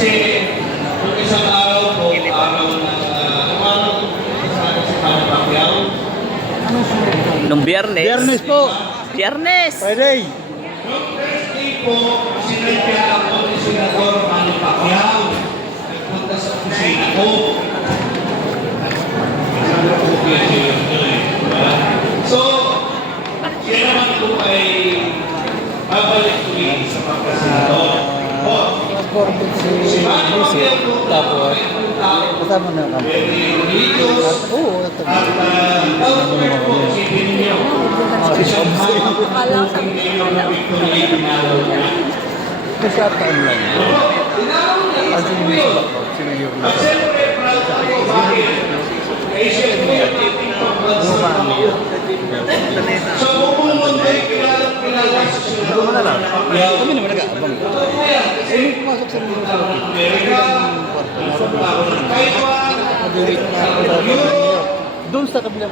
Kasi yung isang araw po, araw na, uh, araw si Manny Pacquiao, Nung biyernes. Biyernes po. Biyernes! Friday. Yung Thursday po, sinadya ako ni Senador Manny Pacquiao. Nagpunta sa kusina ko. So, siya naman po ay babalik ulit sa pagkasenador. Po, Corporate si po, Tapos, kasama na kami. very religious, Oo, at at taon lang. As in, may sabak si Mayor na. At yung. Sa buong mundo ay kilalang kilala sa mo? Pacquiao. Kami naman nag-aabang. Sa mga sa sa Doon sa kabilang